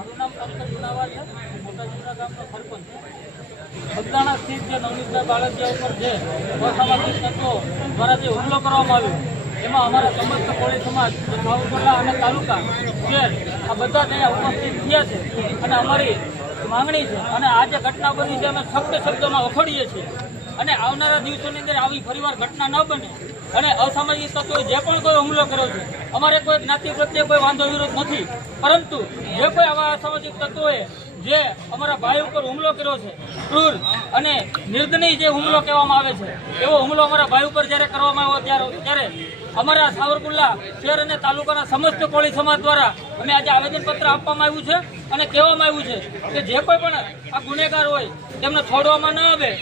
મારું નામ પંકજ ગુનાવાર છે. મોટા જુના ગામનો સરપંચ. બગદાણા સ્થિત જે નવનીતભાઈ બાળકિયા ઉપર જે અસામાજિક તત્વો દ્વારા જે હુમલો કરવામાં આવ્યો એમાં અમારા સમસ્ત કોળી સમાજ સાવરકુંડલા અને તાલુકા શહેર આ બધા ત્યાં ઉપસ્થિત થયા છે અને અમારી માંગણી છે અને આ જે ઘટના બની છે અમે શબ્દોમાં વખોડીએ છીએ અને આવનારા દિવસોની અંદર આવી ફરીવાર ઘટના ન બને અને અસામાજિક તત્વોએ જે પણ કોઈ હુમલો કર્યો છે અમારે કોઈ જ્ઞાતિ પ્રત્યે કોઈ વાંધો વિરોધ નથી, પરંતુ જે કોઈ આવા અસામાજિક તત્વોએ જે અમારા ભાઈ ઉપર હુમલો કર્યો છે, ક્રૂર અને નિર્દયી જે હુમલો કહેવામાં આવે છે એવો હુમલો અમારા ભાઈ ઉપર જ્યારે કરવામાં આવ્યો ત્યારે અમારા સાવરકુંડલા શહેર અને તાલુકાના સમસ્ત કોળી સમાજ દ્વારા અમે આજે આવેદનપત્ર આપવામાં આવ્યું છે અને કહેવામાં આવ્યું છે કે જે કોઈ પણ આ ગુનેગાર હોય તેમને છોડવામાં ન આવે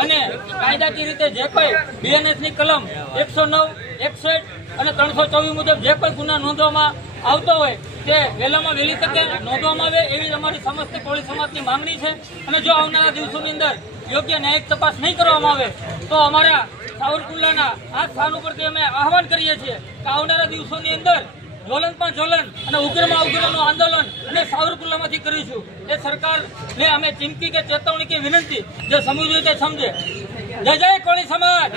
અને કાયદાકીય રીતે જે કોઈ બીએનએસની કલમ 109, 61 અને 324 મુજબ જે કોઈ ગુના નોંધવામાં આવતો હોય તે વહેલામાં વહેલી તકે નોંધવામાં આવે એવી અમારી સમસ્ત કોળી સમાજની માંગણી છે. અને જો આવનારા દિવસોની અંદર યોગ્ય ન્યાયિક તપાસ નહીં કરવામાં આવે તો અમારા સાવરકુંડલાના આ સ્થાન ઉપરથી અમે આહવાન કરીએ છીએ કે આવનારા દિવસોની અંદર જ્વલનમાં જ્વલન અને ઉગ્રમાં ઉગ્રનું આંદોલન અને સાવરકુંડલામાંથી કરીશું. એ સરકારને અમે ચીમકી કે ચેતવણી કે વિનંતી જે સમજવું તે સમજે. જય જય કોળી સમાજ.